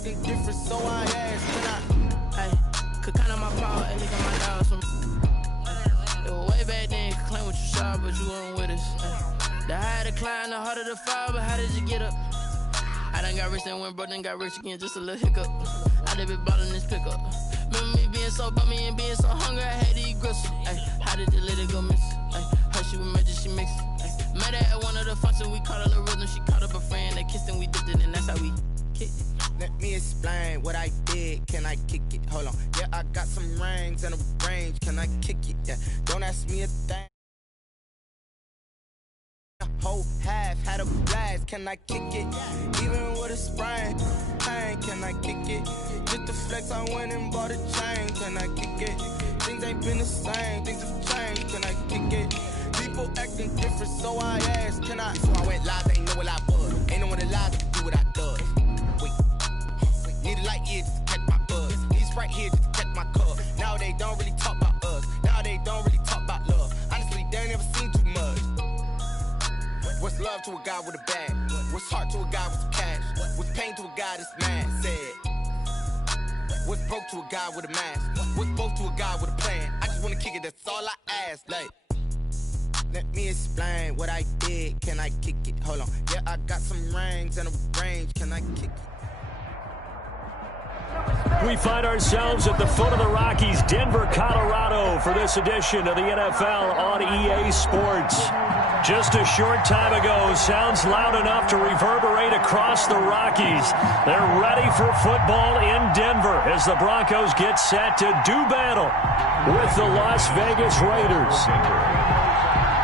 acting different, so I asked, can I? Hey, could count on my power and look at my dogs from. It was way back then, could claim what you saw, but you weren't with us. The higher the climb, the harder the fall, but how did you get up? I done got rich and went broke, then got rich again, just a little hiccup. I done been ballin' this pickup. Remember me being so bummy and being so hungry, I had to eat gristle. Ay, how did you let it go miss? Ay, her she was magic, she mixed. Ay, met her at one of the functions, we caught her the rhythm. She caught up a friend, they kissed and we dipped it, and that's how we kicked it. Let me explain what I did, can I kick it? Hold on, yeah, I got some rings and a range, can I kick it? Yeah, don't ask me a thing. Whole half had a blast, can I kick it? Even with a sprain, pain, can I kick it? Just the flex, I went and bought a chain, can I kick it? Things ain't been the same, things have changed, can I kick it? People acting different, so I asked, can I? Before I went live, they ain't know what I was. Ain't no one alive to do what I does. Wait, need a light here just to catch my buzz. Need Sprite here just to catch my cup. Now they don't really talk about us. Now they don't really talk about love. Honestly, they ain't never seen too much. What's love to a guy with a bag? What's heart to a guy with some cash? What's pain to a guy that's mad? Said. What's broke to a guy with a mask? What's both to a guy with a plan? I just wanna kick it, that's all I ask. Like, let me explain what I did. Can I kick it? Hold on. Yeah, I got some rings and a range. Can I kick it? We find ourselves at the foot of the Rockies, Denver, Colorado, for this edition of the NFL on EA Sports. Just a short time ago, sounds loud enough to reverberate across the Rockies. They're ready for football in Denver as the Broncos get set to do battle with the Las Vegas Raiders.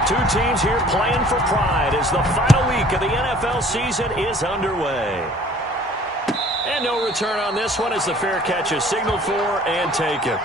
Two teams here playing for pride as the final week of the NFL season is underway. And no return on this one as the fair catch is signaled for and taken.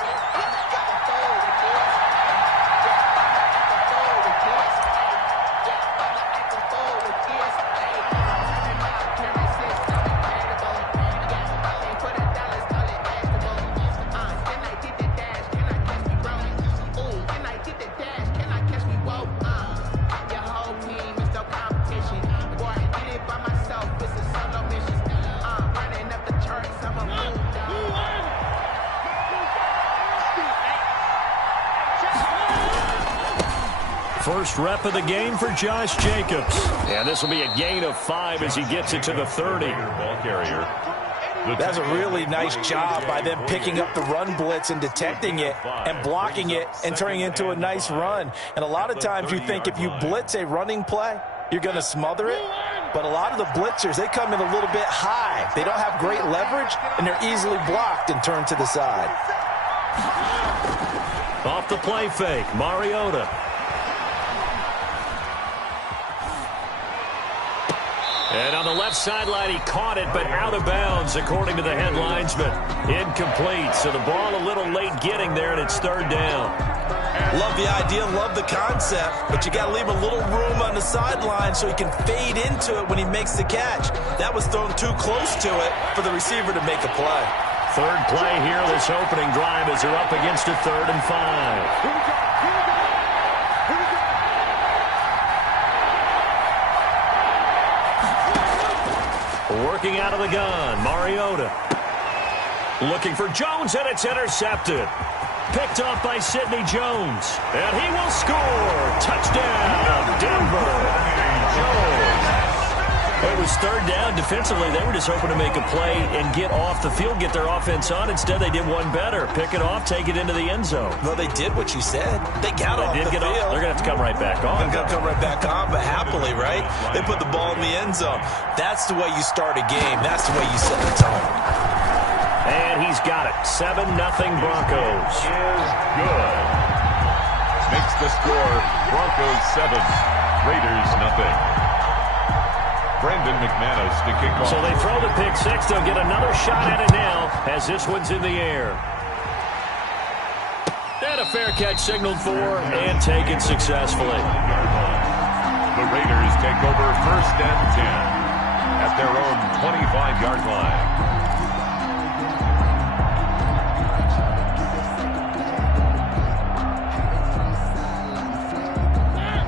First rep of the game for Josh Jacobs. And this will be a gain of 5 as he gets it to the 30. Ball carrier. That's a really nice job by them picking up the run blitz and detecting it and blocking it and turning it into a nice run. And a lot of times you think if you blitz a running play, you're going to smother it. But a lot of the blitzers, they come in a little bit high. They don't have great leverage, and they're easily blocked and turned to the side. Off the play fake, Mariota. And on the left sideline, he caught it, but out of bounds, according to the head linesman. Incomplete, so the ball a little late getting there, and it's third down. Love the idea, love the concept, but you got to leave a little room on the sideline so he can fade into it when he makes the catch. That was thrown too close to it for the receiver to make a play. Third play here, this opening drive, as they're up against a 3rd and 5. Working out of the gun, Mariota. Looking for Jones, and it's intercepted. Picked off by Sidney Jones. And he will score. Touchdown, Denver. Jones. It was third down. Defensively, they were just hoping to make a play and get off the field, get their offense on. Instead, they did one better. Pick it off, take it into the end zone. Well, they did what you said. They got off the field. They're going to have to come right back on. They're going to come right back on, but happily, right? They put the ball in the end zone. That's the way you start a game. That's the way you set the tone. And he's got it. 7-0 Broncos. Is good. Makes the score Broncos 7, Raiders 0. Brendan McManus to kick off. So they throw the pick six. They'll get another shot at it now as this one's in the air. And a fair catch signaled for and taken successfully. The Raiders take over 1st and 10 at their own 25-yard line.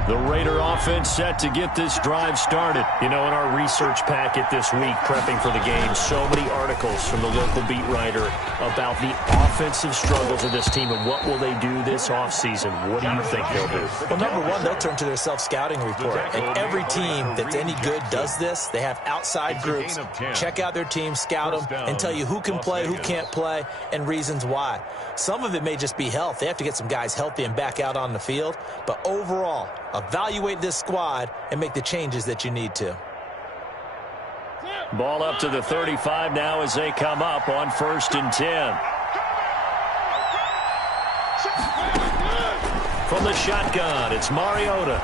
The Raider offense set to get this drive started. You know, in our research packet this week, prepping for the game, so many articles from the local beat writer about the offensive struggles of this team and what will they do this offseason. What do you think they'll do? Well, number one, they'll turn to their self-scouting report. And every team that's any good does this. They have outside groups. Check out their team, scout them, and tell you who can play, who can't play, and reasons why. Some of it may just be health. They have to get some guys healthy and back out on the field. But overall, evaluate this squad and make the changes that you need to. Ball up to the 35 now as they come up on 1st and 10. From the shotgun, it's Mariota.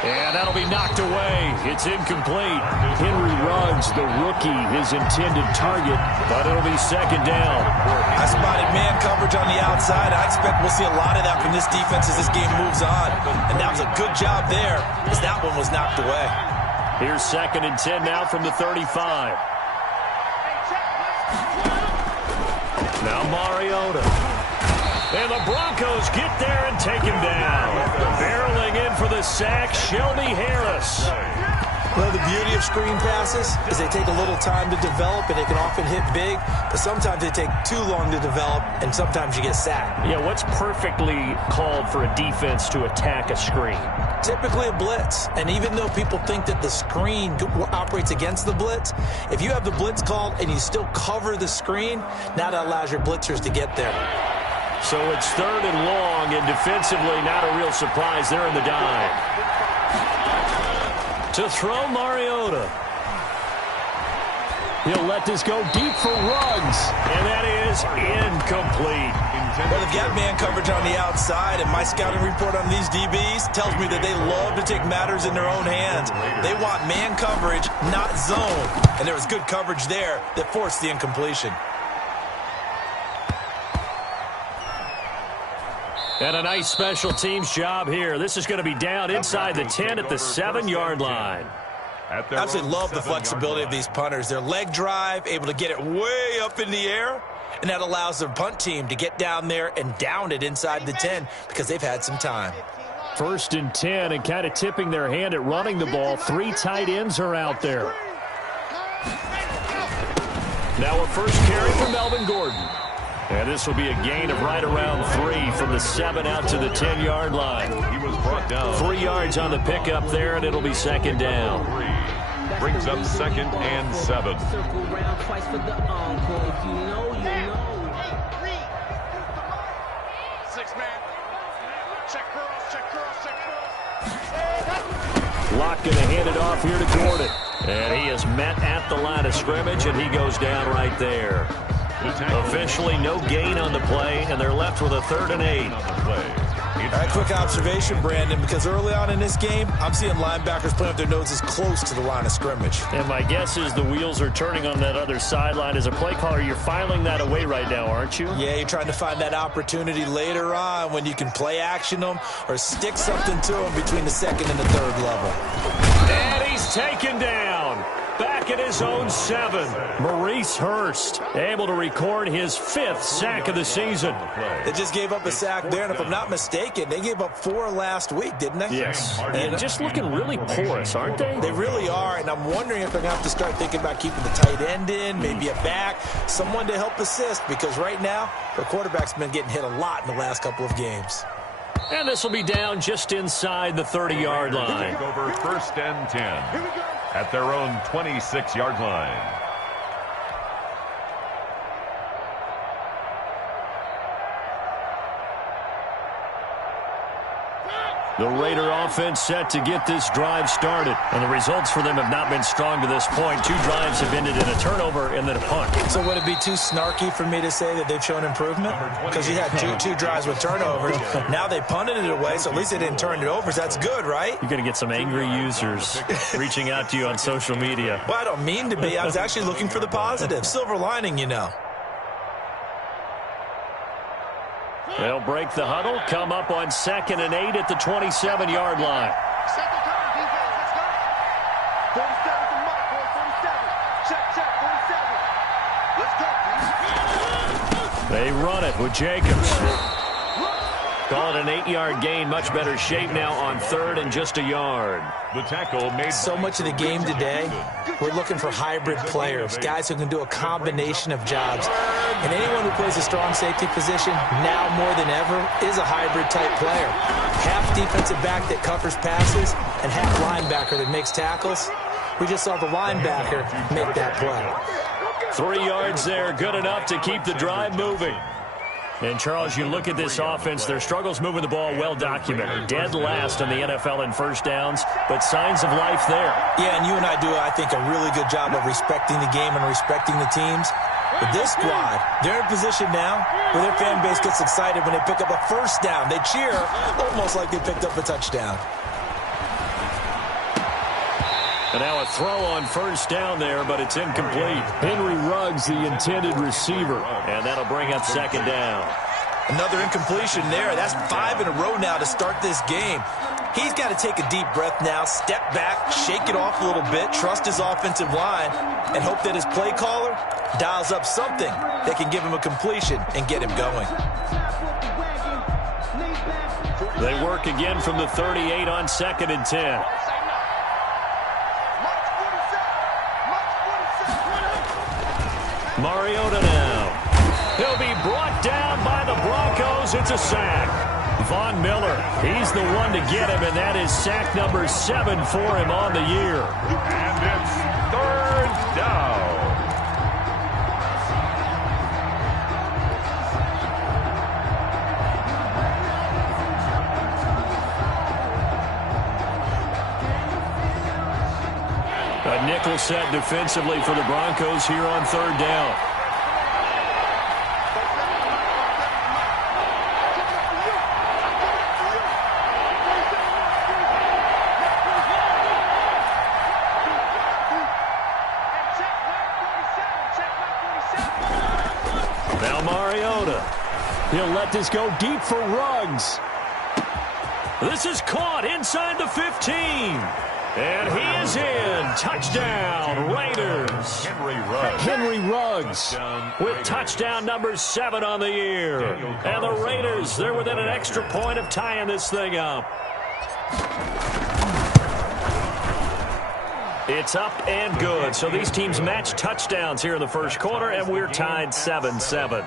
And that'll be knocked away. It's incomplete. Henry Ruggs, the rookie, his intended target, but it'll be 2nd down. I spotted man coverage on the outside. I expect we'll see a lot of that from this defense as this game moves on. And that was a good job there as that one was knocked away. Here's 2nd and 10 now from the 35. Now Mariota. And the Broncos get there and take him down. Barreling in for the sack, Shelby Harris. Well, the beauty of screen passes is they take a little time to develop, and they can often hit big, but sometimes they take too long to develop, and sometimes you get sacked. Yeah, what's perfectly called for a defense to attack a screen? Typically a blitz, and even though people think that the screen operates against the blitz, if you have the blitz called and you still cover the screen, now that allows your blitzers to get there. So it's 3rd and long, and defensively not a real surprise. They're in the dime. To throw Mariota. He'll let this go deep for Ruggs, and that is incomplete. Well, they've got man coverage on the outside, and my scouting report on these DBs tells me that they love to take matters in their own hands. They want man coverage, not zone, and there was good coverage there that forced the incompletion. And a nice special teams job here. This is going to be down inside the 10 at the 7-yard line. Absolutely love the flexibility of these punters. Their leg drive, able to get it way up in the air, and that allows their punt team to get down there and down it inside the 10 because they've had some time. 1st and 10, and kind of tipping their hand at running the ball. 3 tight ends are out there. Now a first carry for Melvin Gordon. And this will be a gain of right around 3 from the 7 out to the 10-yard line. He was brought down. 3 yards on the pickup there, and it'll be 2nd down. Brings up 2nd and 7. Locke going to hand it off here to Gordon. And he is met at the line of scrimmage, and he goes down right there. Officially no gain on the play, and they're left with a 3rd and 8. All right, quick observation, Brandon, because early on in this game, I'm seeing linebackers playing with their noses close to the line of scrimmage. And my guess is the wheels are turning on that other sideline. As a play caller, you're filing that away right now, aren't you? Yeah, you're trying to find that opportunity later on when you can play action them or stick something to them between the 2nd and the 3rd level. And he's taken down. Back at his own 7. Maurice Hurst able to record his 5th sack of the season. They just gave up a sack there, and if I'm not mistaken, they gave up 4 last week, didn't they? Yes. And just looking really porous, aren't they? They really are, and I'm wondering if they're going to have to start thinking about keeping the tight end in, maybe a back, someone to help assist, because right now, their quarterback's been getting hit a lot in the last couple of games. And this will be down just inside the 30-yard line. Over 1st and 10 at their own 26-yard line. The Raider offense set to get this drive started. And the results for them have not been strong to this point. 2 drives have ended in a turnover and then a punt. So would it be too snarky for me to say that they've shown improvement? Because you had two drives with turnovers. Now they punted it away, so at least they didn't turn it over. So that's good, right? You're going to get some angry users reaching out to you on social media. Well, I don't mean to be. I was actually looking for the positive. Silver lining, you know. They'll break the huddle, come up on 2nd and 8 at the 27-yard line. Second down, defense, let's go. 47 to Mike, 47. Check, 47. Let's go, please. They run it with Jacobs. Call it an 8-yard gain. Much better shape now on 3rd and just a yard. The tackle made. So much of the game today, we're looking for hybrid players, guys who can do a combination of jobs. And anyone who plays a strong safety position, now more than ever, is a hybrid-type player. Half defensive back that covers passes and half linebacker that makes tackles. We just saw the linebacker make that play. 3 yards there, good enough to keep the drive moving. And, Charles, you look at this offense, their struggles moving the ball well documented. Dead last in the NFL in first downs, but signs of life there. Yeah, and you and I do, I think, a really good job of respecting the game and respecting the teams. But this squad, they're in a position now where their fan base gets excited when they pick up a first down. They cheer almost like they picked up a touchdown. And now a throw on first down there, but it's incomplete. Henry Ruggs, the intended receiver, and that'll bring up 2nd down. Another incompletion there. That's 5 in a row now to start this game. He's got to take a deep breath now, step back, shake it off a little bit, trust his offensive line, and hope that his play caller dials up something that can give him a completion and get him going. They work again from the 38 on 2nd and 10. Mariota now. He'll be brought down by the Broncos. It's a sack. Von Miller, he's the one to get him, and that is sack number 7 for him on the year. And it's 3rd down. A nickel set defensively for the Broncos here on 3rd down. Now Mariota. He'll let this go deep for Ruggs. This is caught inside the 15. And he is in. Touchdown, Raiders. Henry Ruggs with touchdown number 7 on the year. And the Raiders, they're within an extra point of tying this thing up. It's up and good. So these teams match touchdowns here in the first quarter, and we're tied 7-7.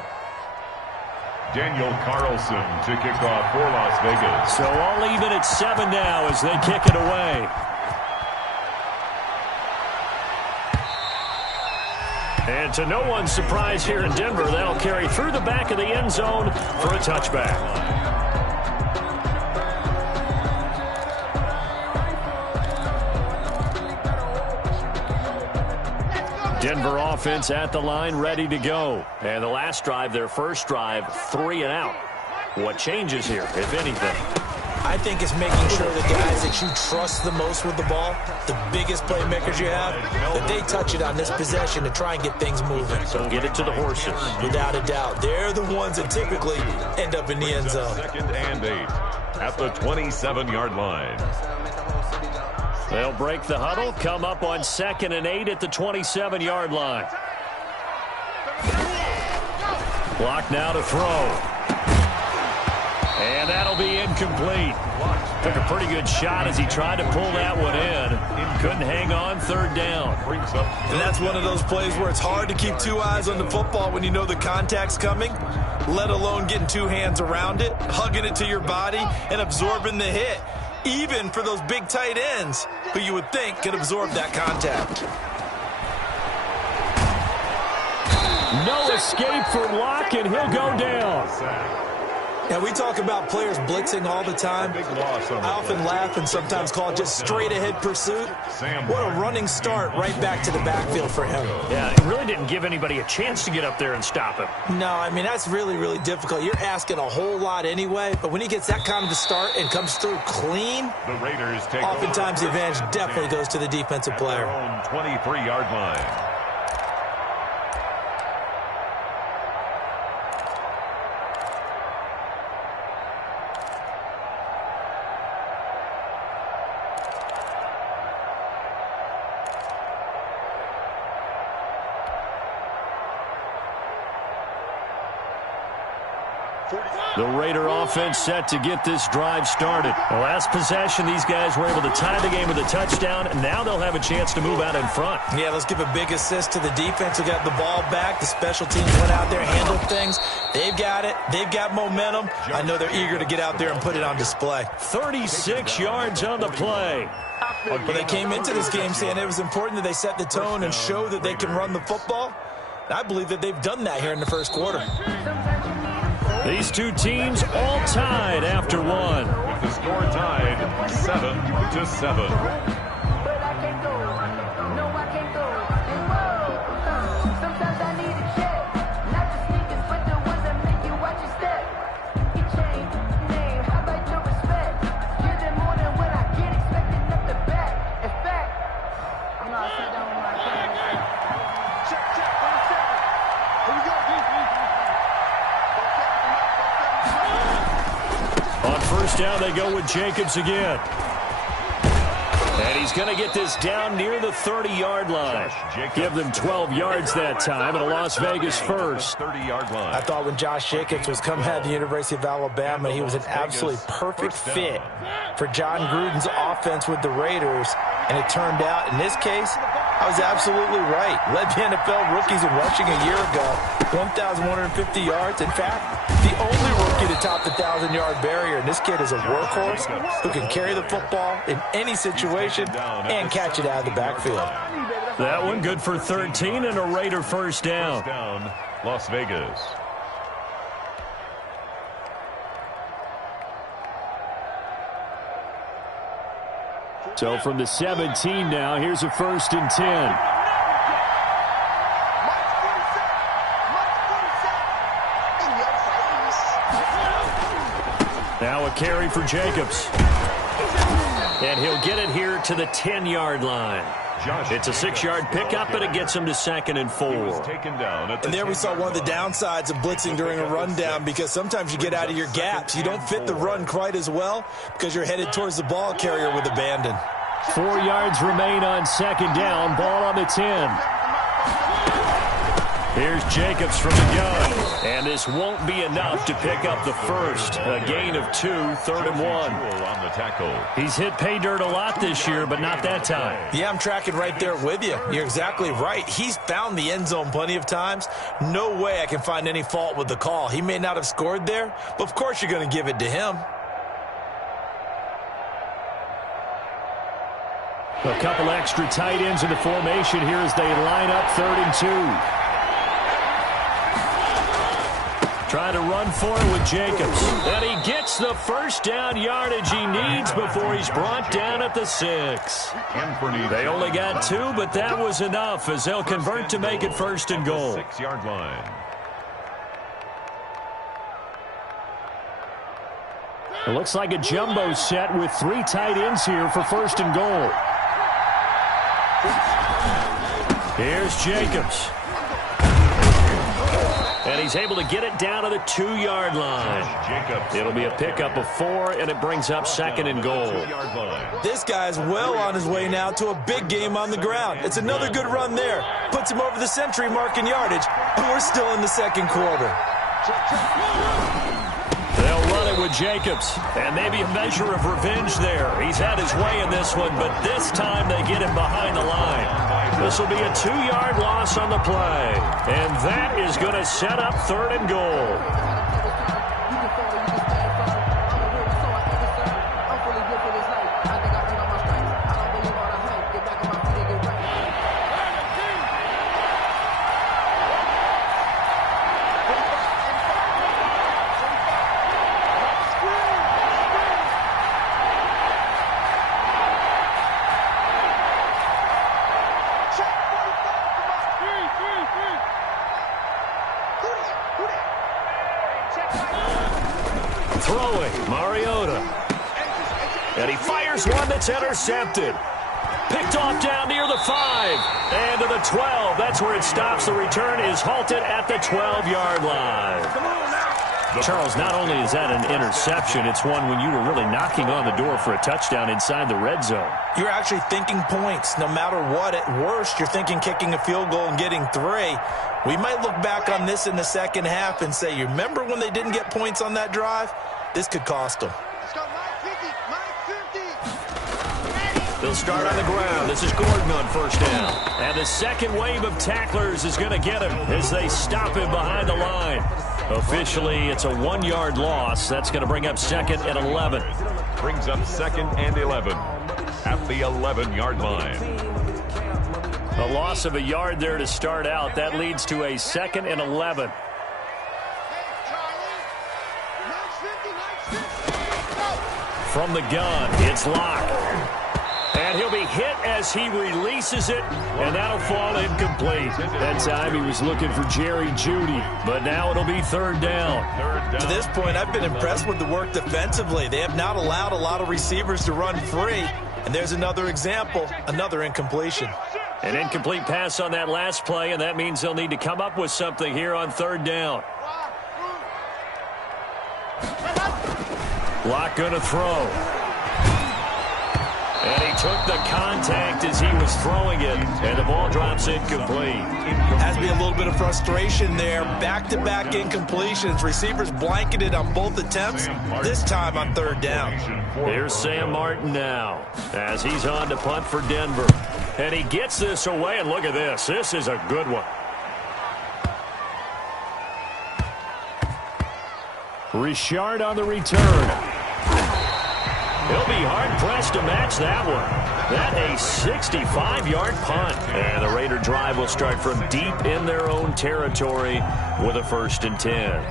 Daniel Carlson to kick off for Las Vegas. So all even at 7 now as they kick it away. And to no one's surprise here in Denver, they'll carry through the back of the end zone for a touchback. Denver offense at the line, ready to go. And the last drive, their first drive, 3 and out. What changes here, if anything? I think it's making sure the guys that you trust the most with the ball, the biggest playmakers you have, that they touch it on this possession to try and get things moving. So get it to the horses. Without a doubt. They're the ones that typically end up in the end zone. 2nd and 8 at the 27-yard line. They'll break the huddle, come up on 2nd and 8 at the 27-yard line. Clock now to throw. And that'll be incomplete. Took a pretty good shot as he tried to pull that one in. Couldn't hang on, 3rd down. And that's one of those plays where it's hard to keep 2 eyes on the football when you know the contact's coming, let alone getting 2 hands around it, hugging it to your body, and absorbing the hit. Even for those big tight ends who you would think could absorb that contact. No escape for Locke, and he'll go down. Now, we talk about players blitzing all the time. I often laugh and sometimes call it just straight-ahead pursuit. What a running start right back to the backfield for him. Yeah, it really didn't give anybody a chance to get up there and stop him. No, I mean, that's really, really difficult. You're asking a whole lot anyway, but when he gets that kind of a start and comes through clean, The Raiders take oftentimes the advantage definitely goes to the defensive player. their own 23-yard line. The Raider offense set to get this drive started. The last possession, these guys were able to tie the game with a touchdown, and now they'll have a chance to move out in front. Yeah, let's give a big assist to the defense who got the ball back. The special teams went out there, handled things. They've got it. They've got momentum. I know they're eager to get out there and put it on display. 36 yards on the play. But they came into this game saying it was important that they set the tone and show that they can run the football. And I believe that they've done that here in the first quarter. These two teams all tied after one. With the score tied 7-7. Down they go with Jacobs again. And he's going to get this down near the 30-yard line. Give them 12 yards that time and a Las Vegas first. 30-yard line. I thought when Josh Jacobs was coming out of the University of Alabama, he was an absolutely perfect fit for John Gruden's offense with the Raiders. And it turned out, in this case, I was absolutely right. Led the NFL rookies in rushing a year ago, 1,150 yards. In fact, the only rookie to top the 1,000-yard barrier. And this kid is a workhorse who can carry the football in any situation and catch it out of the backfield. That one good for 13 and a Raider first down. Las Vegas. So from the 17 now, here's a 1st and 10. Now a carry for Jacobs. And he'll get it here to the 10-yard line. It's a 6-yard pickup, and it gets him to 2nd and 4. And there we saw one of the downsides of blitzing during a rundown, because sometimes you get out of your gaps. You don't fit the run quite as well because you're headed towards the ball carrier with abandon. 4 yards remain on 2nd down. Ball on the 10. Here's Jacobs from the gun. And this won't be enough to pick up the first. A gain of 2, 3rd and 1. He's hit pay dirt a lot this year, but not that time. Yeah, I'm tracking right there with you. You're exactly right. He's found the end zone plenty of times. No way I can find any fault with the call. He may not have scored there, but of course you're going to give it to him. A couple extra tight ends in the formation here as they line up 3rd and 2. Trying to run for it with Jacobs. And he gets the first down yardage he needs before he's brought down at the 6. They only got 2, but that was enough as they'll convert to make it 1st and goal. 6-yard line. It looks like a jumbo set with 3 tight ends here for 1st and goal. Here's Jacobs. And he's able to get it down to the 2-yard line. It'll be a pickup of 4, and it brings up 2nd and goal. This guy's well on his way now to a big game on the ground. It's another good run there. Puts him over the century mark in yardage, and we're still in the 2nd quarter. They'll run it with Jacobs, and maybe a measure of revenge there. He's had his way in this one, but this time they get him behind the line. This will be a 2-yard loss on the play, and that is going to set up 3rd and goal. Throwing, Mariota. And he fires one that's intercepted. Picked off down near the 5. And to the 12. That's where it stops. The return is halted at the 12-yard line. Charles, not only is that an interception, it's one when you were really knocking on the door for a touchdown inside the red zone. You're actually thinking points. No matter what, at worst, you're thinking kicking a field goal and getting 3. We might look back on this in the second half and say, you remember when they didn't get points on that drive? This could cost them. They'll start on the ground. This is Gordon on first down. And the second wave of tacklers is going to get him as they stop him behind the line. Officially, it's a 1-yard loss. That's going to bring up 2nd and 11. Brings up 2nd and 11 at the 11-yard line. A loss of a yard there to start out. That leads to a 2nd and 11. From the gun, it's Locke. And he'll be hit as he releases it, and that'll fall incomplete. That time he was looking for Jerry Jeudy, but now it'll be 3rd down. To this point, I've been impressed with the work defensively. They have not allowed a lot of receivers to run free. And there's another example, another incompletion. An incomplete pass on that last play, and that means they'll need to come up with something here on 3rd down. Locke going to throw. And he took the contact as he was throwing it, and the ball drops incomplete. Has to be a little bit of frustration there. Back-to-back incompletions. Receivers blanketed on both attempts, this time on 3rd down. Here's Sam Martin now as he's on to punt for Denver. And he gets this away, and look at this. This is a good one. Richard on the return. He'll be hard-pressed to match that one. That a 65-yard punt. And the Raider drive will start from deep in their own territory with a 1st and 10.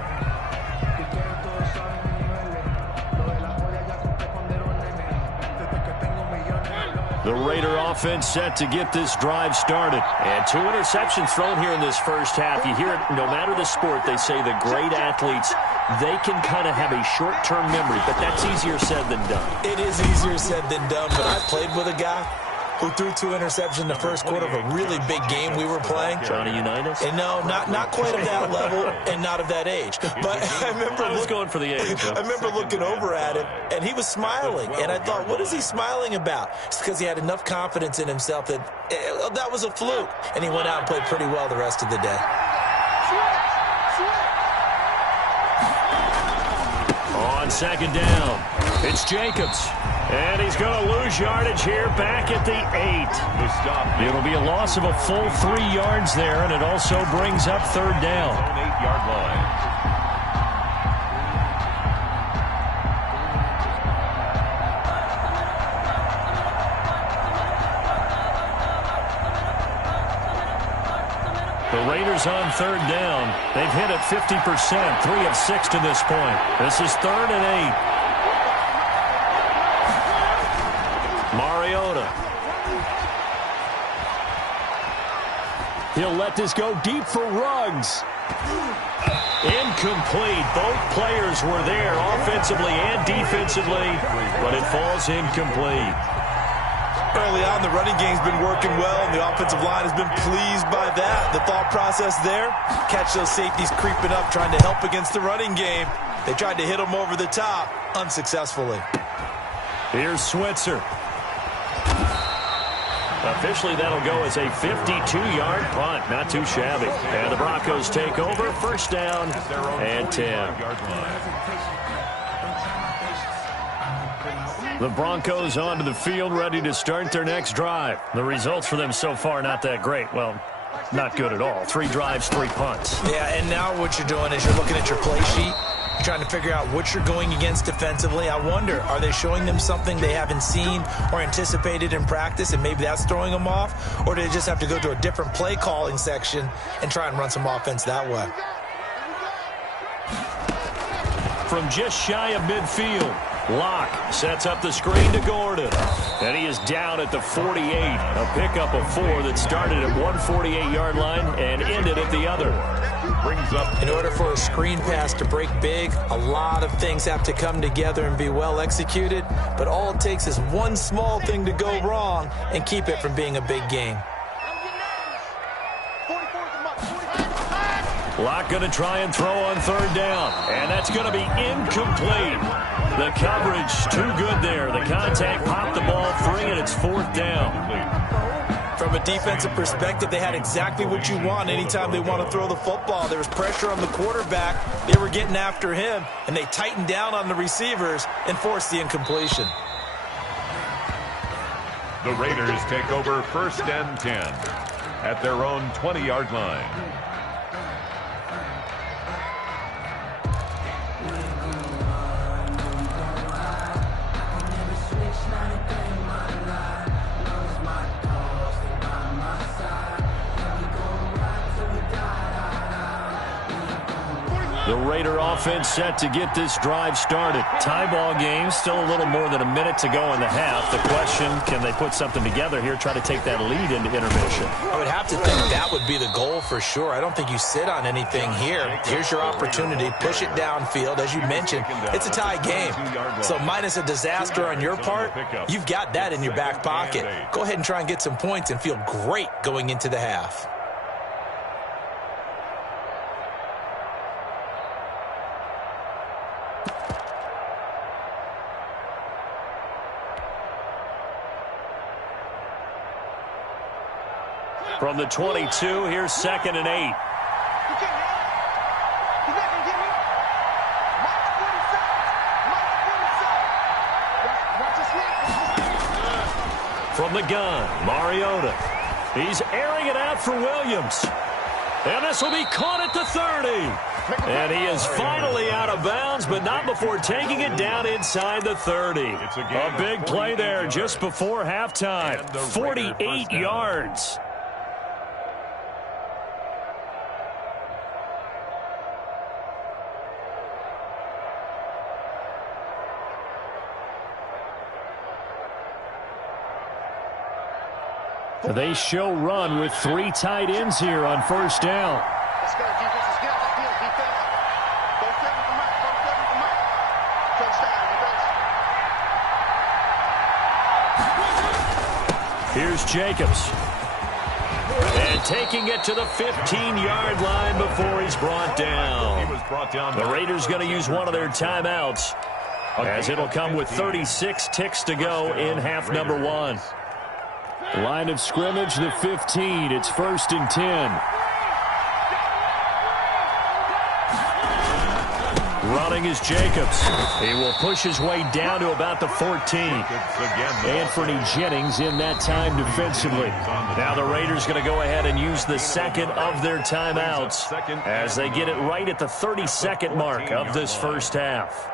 The Raider offense set to get this drive started. And 2 interceptions thrown here in this first half. You hear it, no matter the sport, they say the great athletes, they can kind of have a short-term memory, but that's easier said than done. It is easier said than done, but I played with a guy who threw 2 interceptions in the first quarter of a really big game we were playing. Johnny Unitas? And no, not quite of that level and not of that age. But I remember going for the age. I remember looking over at him, and he was smiling. And I thought, what is he smiling about? It's because he had enough confidence in himself that that was a fluke. And he went out and played pretty well the rest of the day. On 2nd down, it's Jacobs. And he's going to lose yardage here back at the 8. It'll be a loss of a full 3 yards there, and it also brings up 3rd down. 8-yard line. The Raiders on 3rd down. They've hit it 50%, 3 of 6 to this point. This is 3rd and 8. Mariota. He'll let this go deep for Ruggs. Incomplete. Both players were there offensively and defensively, but it falls incomplete. Early on, the running game's been working well, and the offensive line has been pleased by that. The thought process there, catch those safeties creeping up, trying to help against the running game. They tried to hit them over the top, unsuccessfully. Here's Switzer. Officially, that'll go as a 52-yard punt. Not too shabby. And the Broncos take over. 1st down and 10. The Broncos onto the field, ready to start their next drive. The results for them so far, not that great. Well, not good at all. 3 drives, 3 punts. Yeah, and now what you're doing is you're looking at your play sheet. You're trying to figure out what you're going against defensively. I wonder, are they showing them something they haven't seen or anticipated in practice, and maybe that's throwing them off? Or do they just have to go to a different play calling section and try and run some offense that way? From just shy of midfield, Locke sets up the screen to Gordon. And he is down at the 48. A pickup of 4 that started at 148-yard line and ended at the other. Brings up. In order for a screen pass to break big, a lot of things have to come together and be well executed. But all it takes is one small thing to go wrong and keep it from being a big game. Locke going to try and throw on third down. And that's going to be incomplete. The coverage too good there. The contact popped the ball free, and it's fourth down. From a defensive perspective, they had exactly what you want anytime they want to throw the football. There was pressure on the quarterback. They were getting after him, and they tightened down on the receivers and forced the incompletion. The Raiders take over 1st and 10 at their own 20-yard line. The Raider offense set to get this drive started. Tie ball game, still a little more than a minute to go in the half. The question, can they put something together here, try to take that lead into intermission? I would have to think that would be the goal for sure. I don't think you sit on anything here. Here's your opportunity. Push it downfield. As you mentioned, it's a tie game. So minus a disaster on your part, you've got that in your back pocket. Go ahead and try and get some points and feel great going into the half. From the 22, here's 2nd and 8. From the gun, Mariota. He's airing it out for Williams. And this will be caught at the 30. And he is finally out of bounds, but not before taking it down inside the 30. A big play there just before halftime. 48 yards. They show run with 3 tight ends here on 1st down. Let's go, defense. Let's get out the field, defense. Go 7 with the mic. Go 7 with the mic. Touchdown, defense. Here's Jacobs. And taking it to the 15-yard line before he's brought down. The Raiders going to use one of their timeouts, as it'll come with 36 ticks to go in half number 1. Line of scrimmage, the 15. It's 1st and 10. Running is Jacobs. He will push his way down to about the 14. Anthony Jennings in that time defensively. Now the Raiders going to go ahead and use the second of their timeouts as they get it right at the 32nd mark of this first half.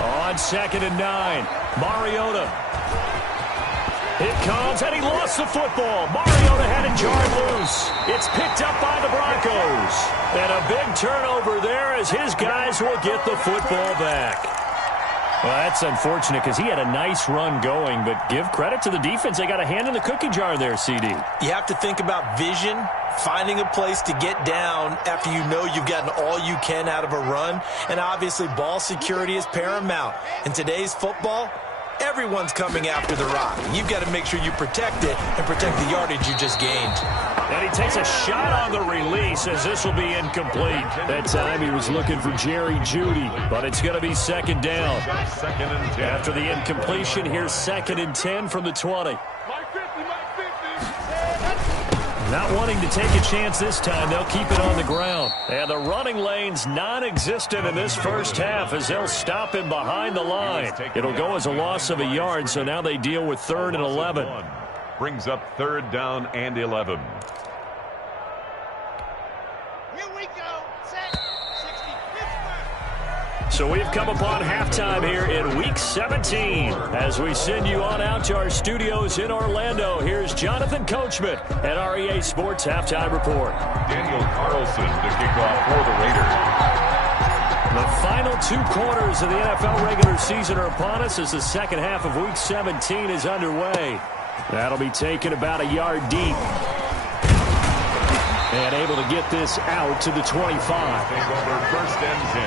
On 2nd and 9, Mariota. It comes, and he lost the football. Mariota had it jarred loose. It's picked up by the Broncos. And a big turnover there as his guys will get the football back. Well, that's unfortunate because he had a nice run going, but give credit to the defense. They got a hand in the cookie jar there, CD. You have to think about vision, finding a place to get down after you know you've gotten all you can out of a run. And obviously, ball security is paramount. In today's football, everyone's coming after the rock. You've got to make sure you protect it and protect the yardage you just gained. And he takes a shot on the release as this will be incomplete. That time he was looking for Jerry Jeudy, but it's going to be 2nd down. After the incompletion, here's 2nd and 10 from the 20. Not wanting to take a chance this time, they'll keep it on the ground. And the running lane's non-existent in this first half as they'll stop him behind the line. It'll go as a loss of a yard, so now they deal with 3rd and 11. Brings up 3rd down and 11. Here we go. Set. 60. So we've come upon halftime here in Week 17. As we send you on out to our studios in Orlando, here's Jonathan Coachman at REA Sports Halftime Report. Daniel Carlson to kick off for the Raiders. The final 2 quarters of the NFL regular season are upon us as the second half of Week 17 is underway. That'll be taken about a yard deep. And able to get this out to the 25. Take over 1st and 10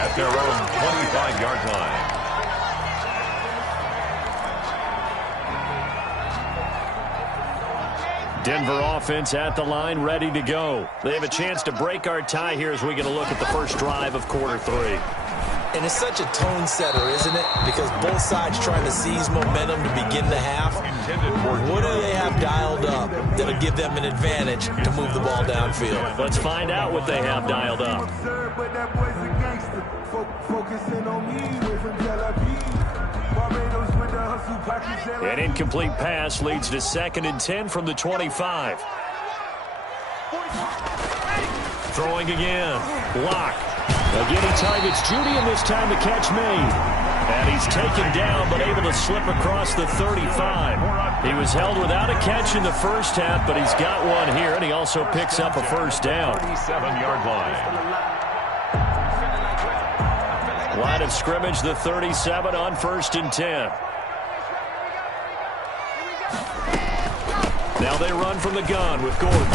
at their own 25-yard line. Denver offense at the line, ready to go. They have a chance to break our tie here as we get a look at the first drive of quarter 3. And it's such a tone setter, isn't it? Because both sides trying to seize momentum to begin the half. What do they have dialed up that'll give them an advantage to move the ball downfield? Let's find out what they have dialed up. An incomplete pass leads to 2nd and 10 from the 25. Throwing again. Block. Again, he targets Judy, and this time the catch made. And he's taken down, but able to slip across the 35. He was held without a catch in the first half, but he's got one here, and he also picks up a first down. 37-yard line. Line of scrimmage, the 37 on 1st and 10. Now they run from the gun with Gordon.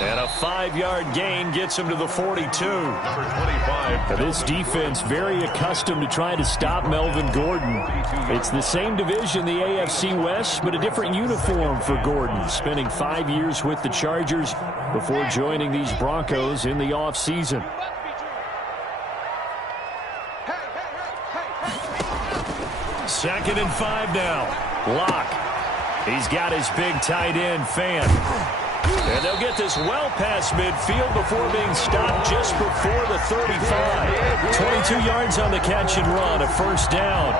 And a 5-yard gain gets him to the 42. Number 25. This defense very accustomed to trying to stop Melvin Gordon. It's the same division, the AFC West, but a different uniform for Gordon. Spending 5 years with the Chargers before joining these Broncos in the offseason. Second and 5 now. Lock. He's got his big tight end, Fan. And they'll get this well past midfield before being stopped just before the 35. 22 yards on the catch and run, a first down.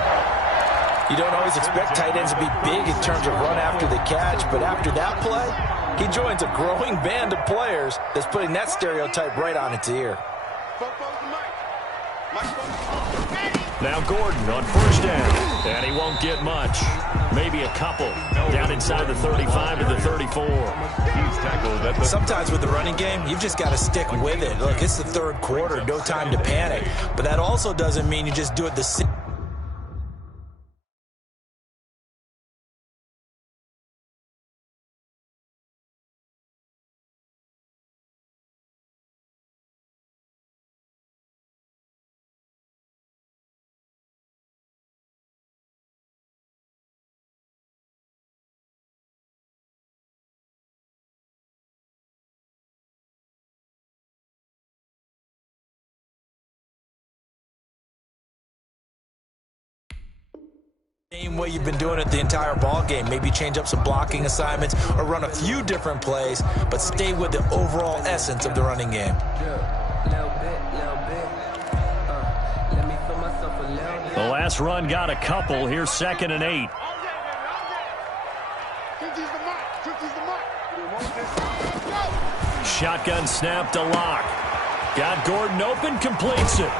You don't always expect tight ends to be big in terms of run after the catch, but after that play, he joins a growing band of players that's putting that stereotype right on its ear. Now Gordon on first down, and he won't get much. Maybe a couple. Down inside the 35 to the 34. Sometimes with the running game, you've just got to stick with it. Look, it's the 3rd quarter, no time to panic. But that also doesn't mean you just do it the same. Same way you've been doing it the entire ball game. Maybe change up some blocking assignments or run a few different plays, but stay with the overall essence of the running game. The last run got a couple. Here's 2nd and 8. Shotgun snap to Lock. Got Gordon open, completes it.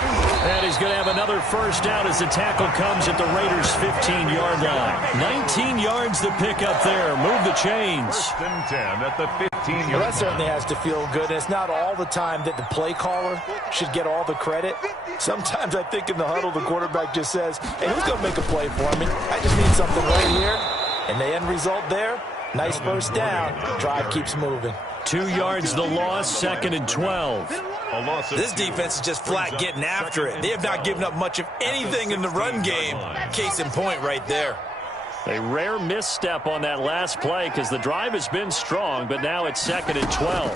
And he's going to have another first down as the tackle comes at the Raiders' 15-yard line. 19 yards to pick up there. Move the chains. 1st and 10 at the 15-yard line. That certainly has to feel good. And it's not all the time that the play caller should get all the credit. Sometimes I think in the huddle, the quarterback just says, hey, who's going to make a play for me? I just need something right here. And the end result there, nice first down. Drive keeps moving. 2 yards the loss, 2nd and 12. This defense is just flat getting after it. They have not given up much of anything in the run game. Case in point right there. A rare misstep on that last play because the drive has been strong, but now it's 2nd and 12.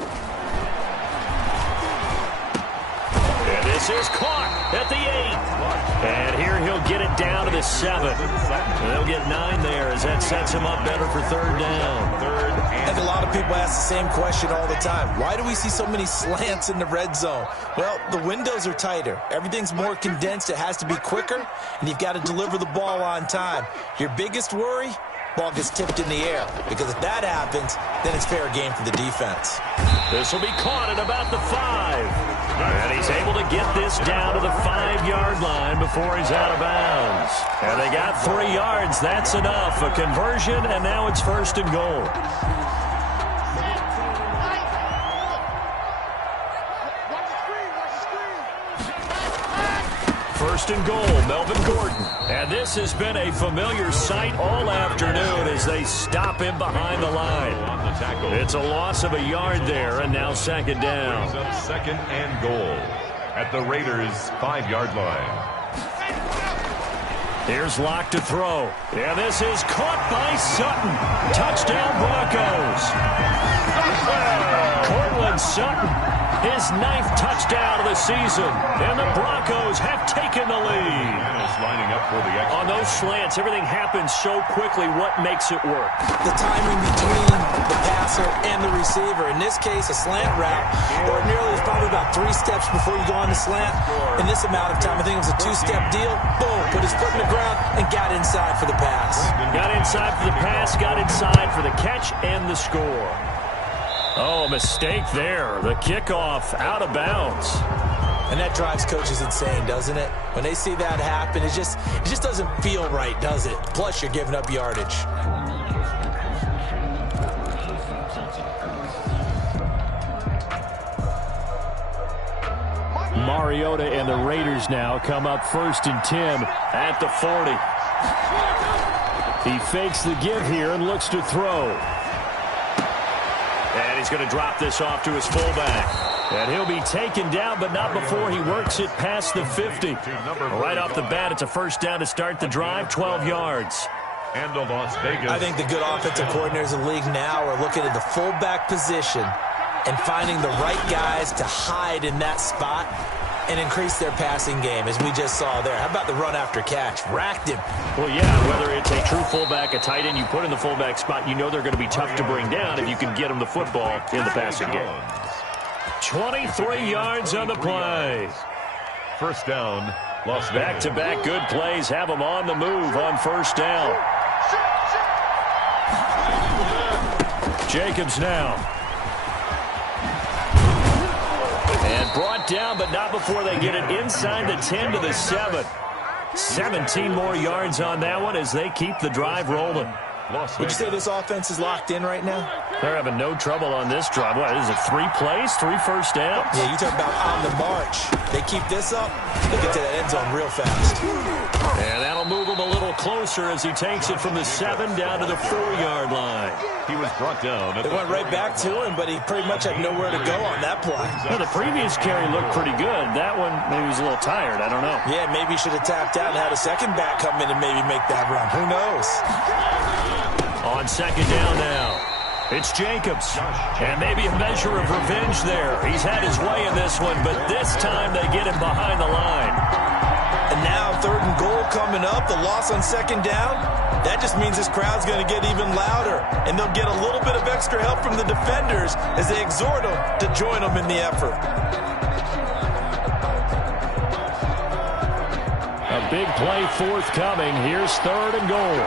And this is caught at the 8. And here he'll get it down to the 7. They'll get 9 there as that sets him up better for 3rd down. And a lot of people ask the same question all the time. Why do we see so many slants in the red zone? Well, the windows are tighter. Everything's more condensed. It has to be quicker, and you've got to deliver the ball on time. Your biggest worry? Ball gets tipped in the air, because if that happens, then it's fair game for the defense. This will be caught at about the 5. And he's able to get this down to the 5-yard line before he's out of bounds. And they got 3 yards. That's enough. A conversion, and now it's 1st and goal. First and goal, Melvin Gordon. And this has been a familiar sight all afternoon as they stop him behind the line. It's a loss of a yard there, and now 2nd down. 2nd and goal at the Raiders' 5-yard line. Here's Locke to throw. And this is caught by Sutton. Touchdown Broncos. Cortland Sutton, his 9th touchdown of the season. And the Broncos have taken the lead. Lining up for the extra. On those slants, everything happens so quickly. What makes it work? The timing between the passer and the receiver. In this case, a slant route ordinarily is probably about 3 steps before you go on the slant. In this amount of time, I think it was a 2-step deal. Boom, put his foot in the ground and got inside for the pass. Got inside for the pass, got inside for the catch and the score. Oh, a mistake there. The kickoff out of bounds. And that drives coaches insane, doesn't it? When they see that happen, it just doesn't feel right, does it? Plus, you're giving up yardage. Mariota and the Raiders now come up 1st and 10 at the 40. He fakes the give here and looks to throw. And he's going to drop this off to his fullback. And he'll be taken down, but not before he works it past the 50. Right off the bat, it's a 1st down to start the drive, 12 yards. And the Las Vegas. I think the good offensive coordinators in the league now are looking at the fullback position and finding the right guys to hide in that spot and increase their passing game, as we just saw there. How about the run after catch? Racked him. Well, yeah, whether it's a true fullback, a tight end you put in the fullback spot, you know they're going to be tough to bring down if you can get them the football in the passing game. 23 yards on the play. 1st down, Las Vegas. Back-to-back good plays have them on the move on 1st down. Jacobs now. And brought down, but not before they get it inside the 10 to the 7. 17 more yards on that one as they keep the drive rolling. Would you say this offense is locked in right now? They're having no trouble on this drive. What is it, 3 plays, 3 first downs? Yeah, you talk about on the march. They keep this up, they get to that end zone real fast. And that'll move him a little closer as he takes it from the 7 down to the 4-yard line. He was brought down. They went right back to him, but he pretty much had nowhere to go on that play. Well, the previous carry looked pretty good. That one, maybe he was a little tired. I don't know. Yeah, maybe he should have tapped out and had a second back come in and maybe make that run. Who knows? On 2nd down now, it's Jacobs. And maybe a measure of revenge there. He's had his way in this one, but this time they get him behind the line. And now 3rd and goal coming up, the loss on 2nd down. That just means this crowd's going to get even louder, and they'll get a little bit of extra help from the defenders as they exhort them to join them in the effort. A big play forthcoming. Here's 3rd and goal.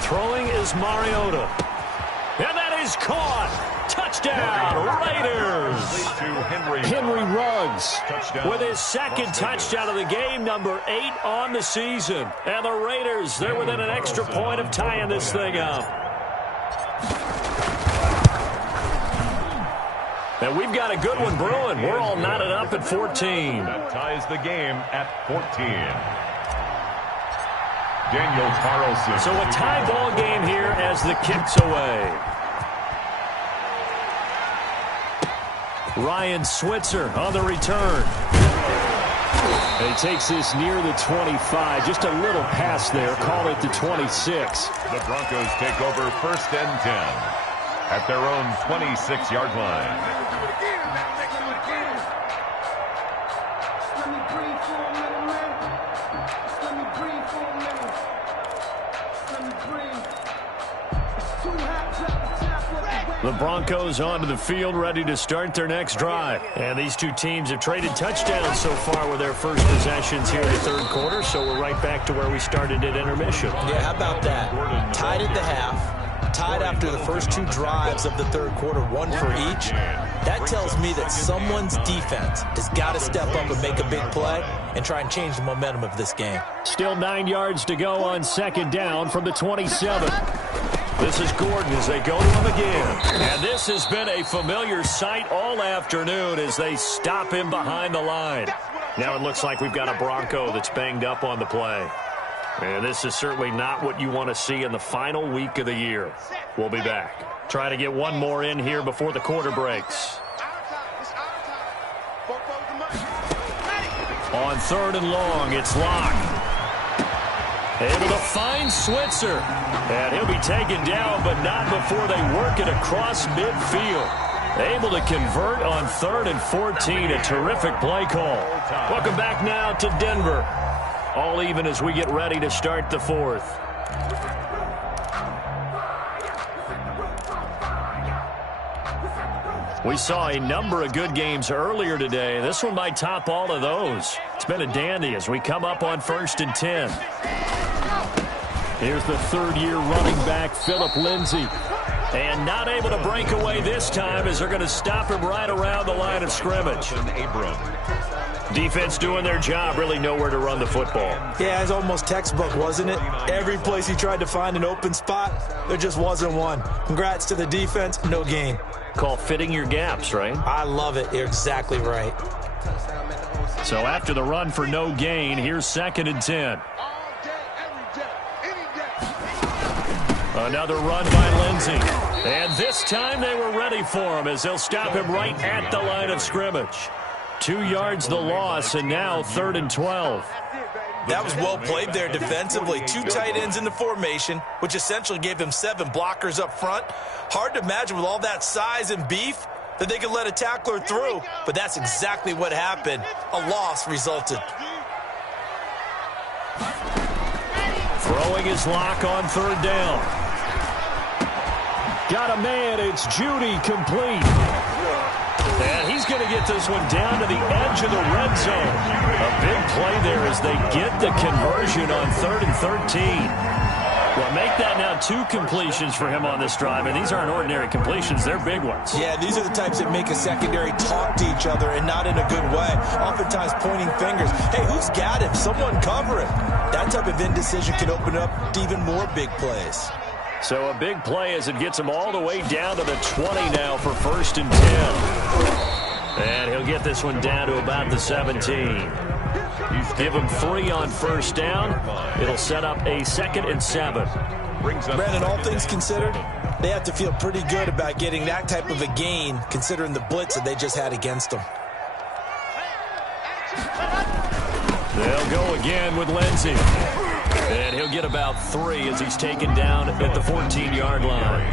Throwing is Mariota. And that is caught. Touchdown, Raiders. Henry Ruggs with his 2nd touchdown of the game, number 8 on the season. And the Raiders, they're within an extra point of tying this thing up. And we've got a good one brewing. We're all knotted up at 14. That ties the game at 14. Daniel Carlson. So a tie ball game here as the kick's away. Ryan Switzer on the return. And he takes this near the 25. Just a little pass there. Call it the 26. The Broncos take over 1st and 10 at their own 26-yard line. The Broncos onto the field, ready to start their next drive. And these two teams have traded touchdowns so far with their first possessions here in the 3rd quarter, so we're right back to where we started at intermission. Yeah, how about that? Tied at the half, tied after the first 2 drives of the 3rd quarter, 1 for each. That tells me that someone's defense has got to step up and make a big play and try and change the momentum of this game. Still 9 yards to go on 2nd down from the 27. This is Gordon as they go to him again. And this has been a familiar sight all afternoon as they stop him behind the line. Now it looks like we've got a Bronco that's banged up on the play. And this is certainly not what you want to see in the final week of the year. We'll be back. Try to get one more in here before the quarter breaks. On 3rd and long, it's Locke. Able to find Switzer. And he'll be taken down, but not before they work it across midfield. Able to convert on 3rd and 14. A terrific play call. Welcome back now to Denver. All even as we get ready to start the 4th. We saw a number of good games earlier today. This one might top all of those. It's been a dandy as we come up on 1st and 10. Here's the 3rd-year running back, Phillip Lindsay. And not able to break away this time as they're going to stop him right around the line of scrimmage. Defense doing their job, really nowhere to run the football. Yeah, it's almost textbook, wasn't it? Every place he tried to find an open spot, there just wasn't one. Congrats to the defense, no gain. Call fitting your gaps, right? I love it. You're exactly right. So after the run for no gain, here's 2nd and 10. Another run by Lindsay. And this time they were ready for him as they'll stop him right at the line of scrimmage. 2 yards the loss, and now 3rd and 12. That was well played there defensively. 2 tight ends in the formation, which essentially gave him 7 blockers up front. Hard to imagine with all that size and beef that they could let a tackler through, but that's exactly what happened. A loss resulted. Throwing his lock on 3rd down. Got a man, it's Judy, complete. And he's going to get this one down to the edge of the red zone. A big play there as they get the conversion on 3rd and 13. Well, make that now 2 completions for him on this drive, and these aren't ordinary completions. They're big ones. Yeah, these are the types that make a secondary talk to each other and not in a good way. Oftentimes pointing fingers. Hey, who's got him? Someone cover him. That type of indecision can open up to even more big plays. So a big play as it gets him all the way down to the 20 now for 1st and 10. And he'll get this one down to about the 17. Give him 3 on 1st down. It'll set up a 2nd and 7. Brandon, all things considered, they have to feel pretty good about getting that type of a gain considering the blitz that they just had against them. They'll go again with Lindsay. And he'll get about 3 as he's taken down at the 14-yard line.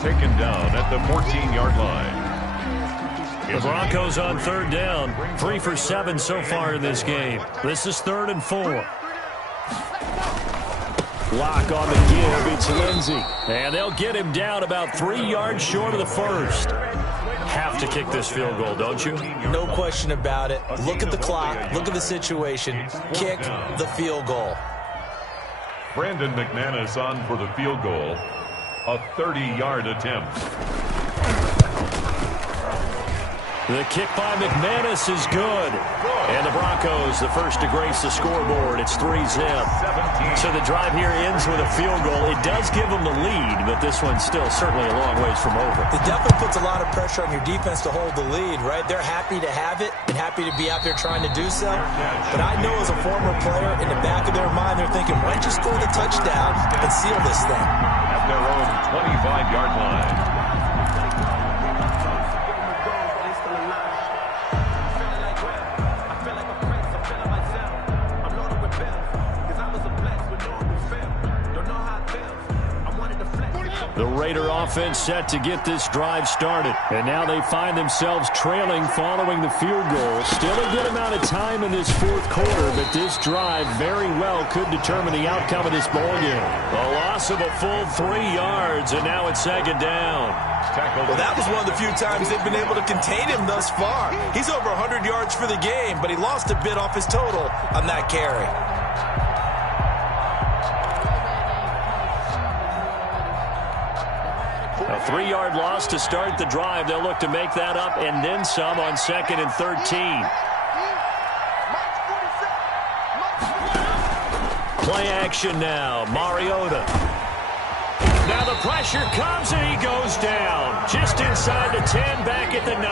Taken down at the 14-yard line. The Broncos on 3rd down. 3 for 7 so far in this game. This is 3rd and 4. Lock on the give. It's Lindsay. And they'll get him down about 3 yards short of the first. Have to kick this field goal, don't you? No question about it. Look at the clock. Look at the situation. Kick the field goal. Brandon McManus on for the field goal. A 30-yard attempt. The kick by McManus is good. And the Broncos, the first to grace the scoreboard. It's 3-zip. So the drive here ends with a field goal. It does give them the lead, but this one's still certainly a long ways from over. It definitely puts a lot of pressure on your defense to hold the lead, right? They're happy to have it and happy to be out there trying to do so. But I know as a former player, in the back of their mind, they're thinking, why don't you score the touchdown and seal this thing? At their own 25-yard line. The Raider offense set to get this drive started. And now they find themselves trailing following the field goal. Still a good amount of time in this 4th quarter, but this drive very well could determine the outcome of this ballgame. A loss of a full 3 yards, and now it's 2nd down. Well, that was one of the few times they've been able to contain him thus far. He's over 100 yards for the game, but he lost a bit off his total on that carry. A 3-yard loss to start the drive. They'll look to make that up and then some on 2nd and 13. Play action now. Mariota. Now the pressure comes, and he goes down. Just inside the 10, back at the 9.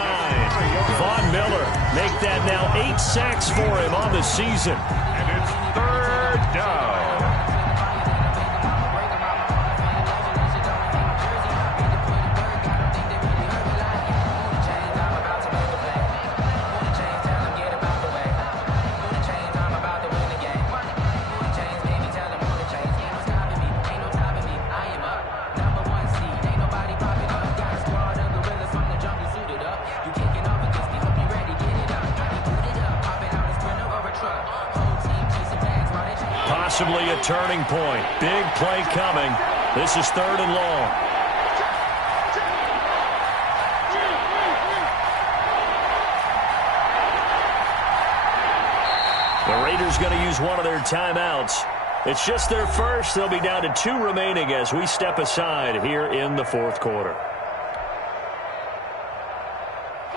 Von Miller make that now 8 sacks for him on the season. And it's third down. Possibly a turning point. Big play coming. This is 3rd and long. The Raiders going to use one of their timeouts. It's just their first. They'll be down to 2 remaining as we step aside here in the 4th quarter.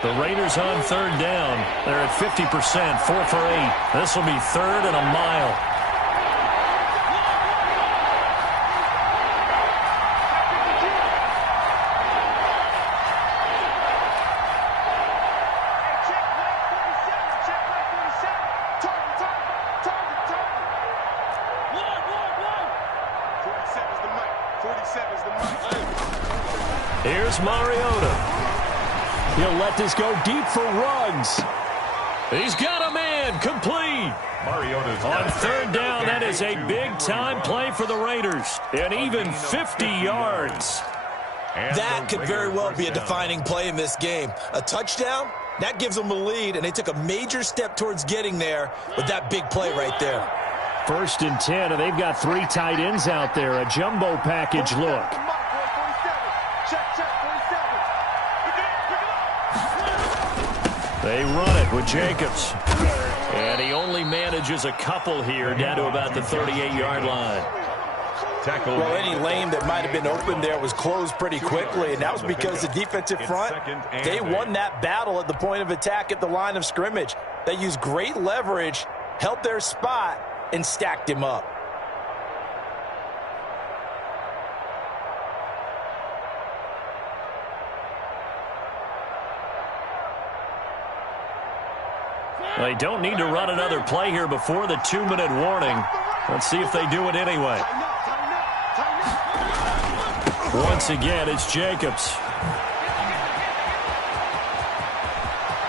The Raiders on 3rd down. They're at 50%, 4 for 8. This will be 3rd and a mile. Here's Mariota. He'll let this go deep for Ruggs. He's got a man complete. Mariota's on 3rd down. That is a big-time play for the Raiders. And even 50 yards. That could very well be a defining play in this game. A touchdown, that gives them a lead, and they took a major step towards getting there with that big play right there. 1st and 10, and they've got 3 tight ends out there. A jumbo package look. They run it with Jacobs. And he only manages a couple here down to about the 38-yard line. Well, any lane that might have been open there was closed pretty quickly, and that was because the defensive front, they won that battle at the point of attack at the line of scrimmage. They used great leverage, held their spot, and stacked him up. They don't need to run another play here before the 2-minute warning. Let's see if they do it anyway. Once again, it's Jacobs.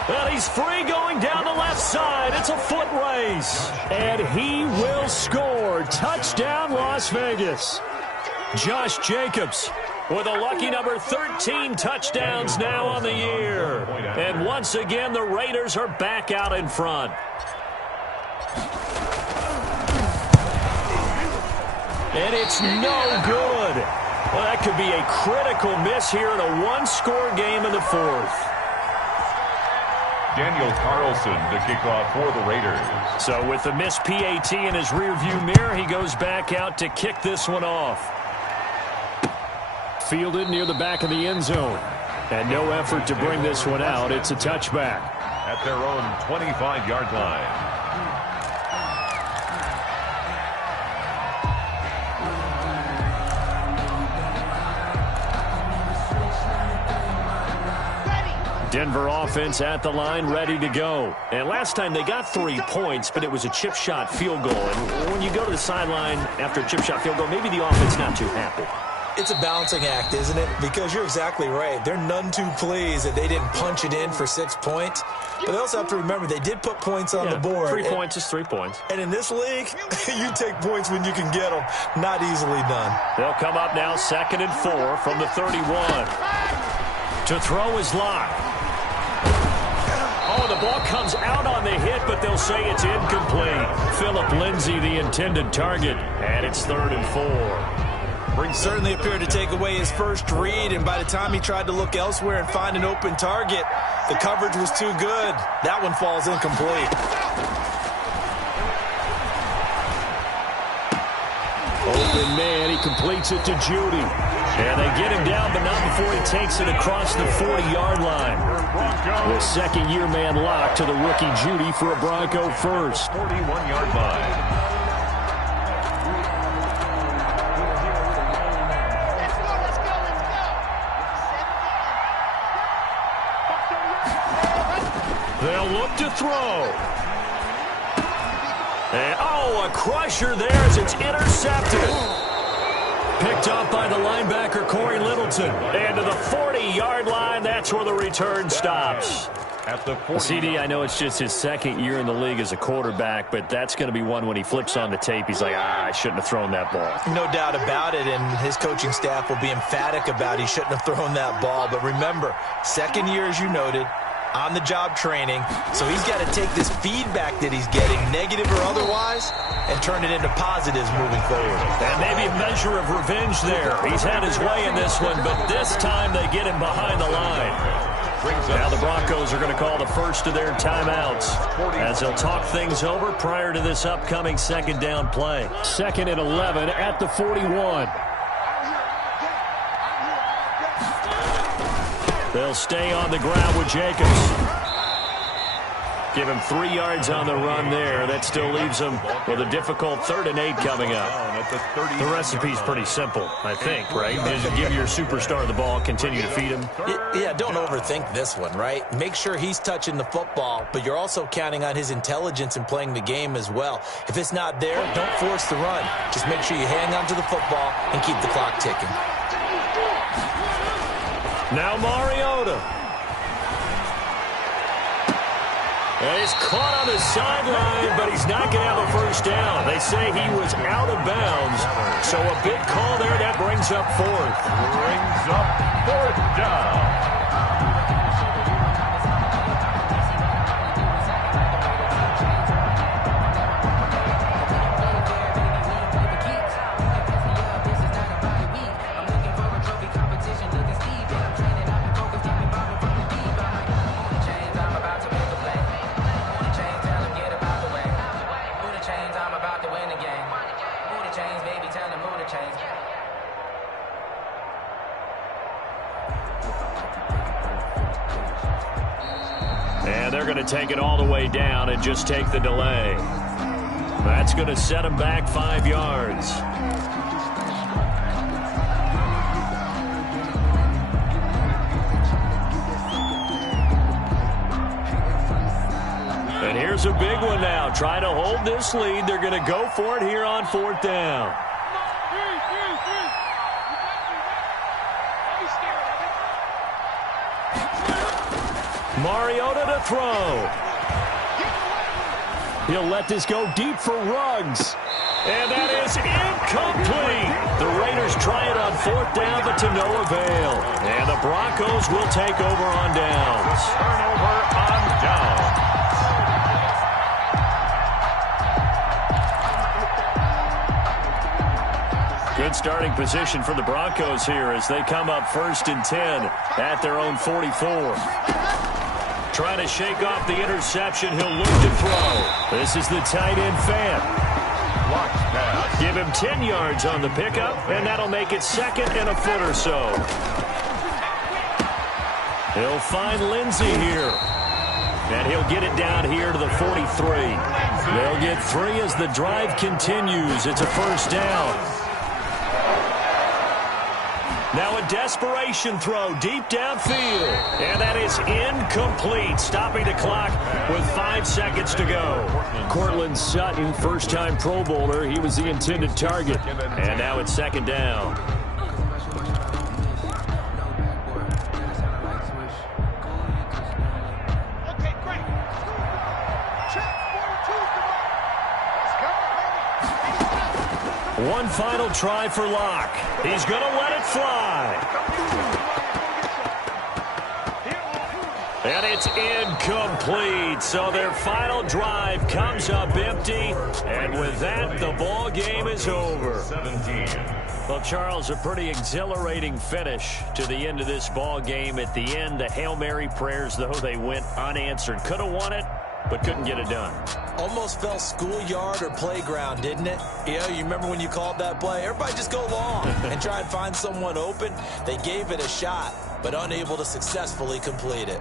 Well, he's free going down the left side. It's a foot race. And he will score. Touchdown, Las Vegas. Josh Jacobs with a lucky number 13 touchdowns now on the year. And once again, the Raiders are back out in front. And it's no good. Well, that could be a critical miss here in a one-score game in the 4th. Daniel Carlson to kick off for the Raiders. So with the missed PAT in his rearview mirror, he goes back out to kick this one off. Fielded near the back of the end zone. And no effort to bring this one out. It's a touchback. At their own 25-yard line. Denver offense at the line, ready to go. And last time they got 3 points, but it was a chip shot field goal. And when you go to the sideline after a chip shot field goal, maybe the offense not too happy. It's a balancing act, isn't it? Because you're exactly right. They're none too pleased that they didn't punch it in for 6 points. But they also have to remember they did put points on the board. 3 points is 3 points. And in this league, you take points when you can get them. Not easily done. They'll come up now 2nd and 4 from the 31. To throw is Locke. Oh, the ball comes out on the hit, but they'll say it's incomplete. Phillip Lindsay, the intended target, and it's 3rd and 4. Brings certainly appeared to take away his first read, and by the time he tried to look elsewhere and find an open target, the coverage was too good. That one falls incomplete. Open man, he completes it to Judy. And they get him down, but not before he takes it across the 40-yard line. The second-year man locked to the rookie Judy for a Bronco first. 41-yard line. They'll look to throw. And, oh, a crusher there as it's intercepted. Picked up by the linebacker, Corey Littleton. And to the 40-yard line, that's where the return stops. At the 40. CD, I know it's just his second year in the league as a quarterback, but that's going to be one when he flips on the tape. He's like, I shouldn't have thrown that ball. No doubt about it, and his coaching staff will be emphatic about he shouldn't have thrown that ball. But remember, second year, as you noted, on-the-job training, so he's got to take this feedback that he's getting, negative or otherwise, and turn it into positives moving forward. And maybe a measure of revenge there. He's had his way in this one, but this time they get him behind the line. Now the Broncos are going to call the first of their timeouts as they'll talk things over prior to this upcoming second down play. 2nd and 11 at the 41. They'll stay on the ground with Jacobs. Give him 3 yards on the run there. That still leaves him with a difficult 3rd and 8 coming up. The recipe's pretty simple, I think, right? Just give your superstar the ball, continue to feed him. Yeah, don't overthink this one, right? Make sure he's touching the football, but you're also counting on his intelligence in playing the game as well. If it's not there, don't force the run. Just make sure you hang on to the football and keep the clock ticking. Now Mariota. And he's caught on the sideline, but he's not going to have a first down. They say he was out of bounds, so a big call there. That brings up 4th. Brings up 4th down. And they're going to take it all the way down and just take the delay. That's going to set them back 5 yards. And here's a big one now. Trying to hold this lead. They're going to go for it here on 4th down. Mariota to throw. He'll let this go deep for Ruggs. And that is incomplete. The Raiders try it on 4th down, but to no avail. And the Broncos will take over on downs. Turnover on downs. Good starting position for the Broncos here as they come up 1st and 10 at their own 44. Trying to shake off the interception. He'll look to throw. This is the tight end Fant. Give him 10 yards on the pickup, and that'll make it 2nd and a foot or so. He'll find Lindsey here. And he'll get it down here to the 43. They'll get 3 as the drive continues. It's a first down. Now a desperation throw deep downfield. And that is incomplete, stopping the clock with 5 seconds to go. Cortland Sutton, first-time Pro Bowler. He was the intended target. And now it's 2nd down. One final try for Locke. He's going to let it fly. And it's incomplete. So their final drive comes up empty. And with that, the ball game is over. 17. Well, Charles, a pretty exhilarating finish to the end of this ball game. At the end, the Hail Mary prayers, though, they went unanswered. Could have won it, but couldn't get it done. Almost felt schoolyard or playground, didn't it? You remember when you called that play? Everybody just go long and try and find someone open. They gave it a shot, but unable to successfully complete it.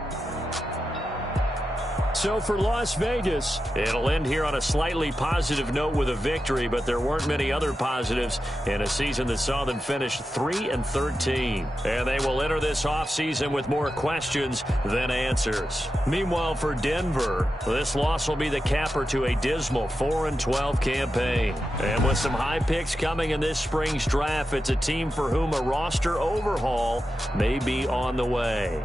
So for Las Vegas, it'll end here on a slightly positive note with a victory, but there weren't many other positives in a season that saw them finish 3-13. And they will enter this offseason with more questions than answers. Meanwhile, for Denver, this loss will be the capper to a dismal 4-12 campaign. And with some high picks coming in this spring's draft, it's a team for whom a roster overhaul may be on the way.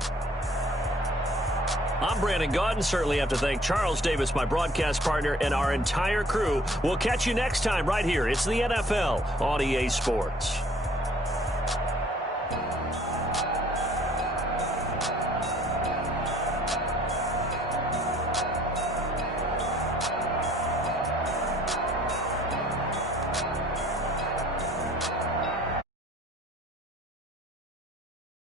I'm Brandon Gaudin. Certainly have to thank Charles Davis, my broadcast partner, and our entire crew. We'll catch you next time right here. It's the NFL on EA Sports.